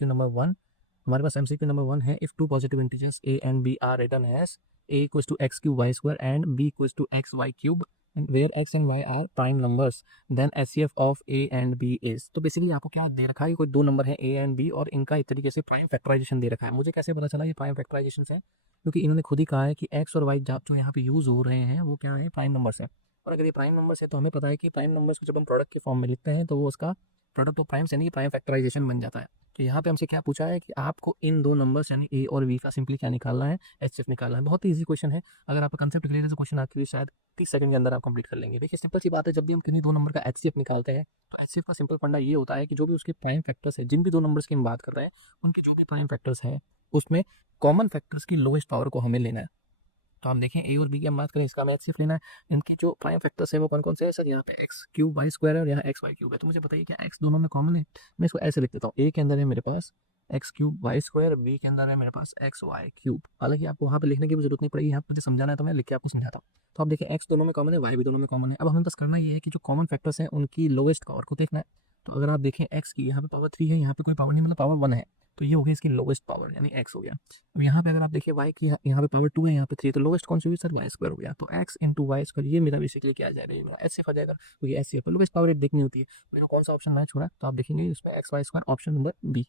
MCQ number 1। हमारे पास MCQ number 1 है, if two positive integers a and b are written as a equals to x cube y square and b equals to x y cube and where x and y are prime numbers then HCF of a and b is. तो basically आपको क्या दे रखा है, कोई दो number है a and b और इनका एक तरीके से प्राइम फैक्टराइजेशन दे रखा है। मुझे कैसे पता चला ये प्राइम फैक्टराइजेशन से? क्योंकि इन्होंने खुद ही कहा है कि x और y जो यहाँ पे यूज हो रहे हैं वो क्या है, प्राइम नंबर्स है। और अगर ये प्राइम नंबर्स है तो हमें पता है कि प्राइम नंबर्स को जब हम प्रोडक्ट के फॉर्म में लिखते हैं तो वो उसका प्रोडक्ट ऑफ प्राइम्स यानी कि प्राइम फैक्टराइजेशन बन जाता है। तो यहाँ पे हमसे क्या पूछा है कि आपको इन दो नंबर्स यानी ए और बी का सिंपली क्या निकालना है, एचसीएफ निकालना है। बहुत ही इजी क्वेश्चन है, अगर आपका कंसेप्ट क्लियर है तो क्वेश्चन आपके लिए शायद 30 सेकंड के अंदर आप कंप्लीट कर लेंगे। देखिए सिंपल सी बात है, जब भी हम किन्हीं दो नंबर का एचसीएफ निकालते हैं तो एचसीएफ का सिंपल फंडा ये होता है कि जो भी उसके प्राइम फैक्टर्स है, जिन भी दो नंबर्स की हम बात कर रहे हैं उनके जो भी प्राइम फैक्टर्स है उसमें कॉमन फैक्टर्स की लोएस्ट पावर को हमें लेना है। तो हम देखें ए और बी की हम बात करें, इसका हमें एचसीएफ लेना है। इनकी जो प्राइम फैक्टर्स है वो कौन कौन से हैं सर? यहाँ पे एक्स क्यूब वाई स्क्वायर है और यहाँ एक्स वाई क्यूब है। तो मुझे बताइए क्या एक्स दोनों में कॉमन है? मैं इसको ऐसे लिख देता हूँ, ए के अंदर है मेरे पास x cube y square, B के अंदर है मेरे पास एक्स वाई क्यूब। हालांकि आपको वहाँ पे लिखने की भी जरूरत नहीं पड़ेगी, यहाँ पे मुझे समझाना है तो मैं लिख के आपको समझाता हूँ। तो आप देखिए एक्स दोनों में कॉमन है, वाई भी दोनों में कॉमन है। अब हमें बस करना ये है कि जो कॉमन फैक्टर्स हैं उनकी लोएस्ट पावर को देखना है। तो अगर आप देखें एक्स की यहाँ पे पावर 3 है, यहाँ पे कोई पावर नहीं, मतलब पावर 1 है, तो ये हो गया इसकी लोएस्ट पावर यानी एक्स हो गया। अब यहाँ पे अगर आप देखिए वाई की यहाँ पे पावर 2 है, यहाँ पे 3 है, तो लोएस्ट कौन सी हुई सर? वाई स्क्वायर हो गया। तो एक्स इंटू वाई स्क्वायर ये मेरा बेसिकली क्या आ जाएगा, ये मेरा एचसीएफ आ जाएगा, क्योंकि एचसीएफ पर लोएस्ट पावर रेट देखनी होती है। मेरे को कौन सा ऑप्शन मैच हो रहा है तो आप देखेंगे इसमें x y square option number B.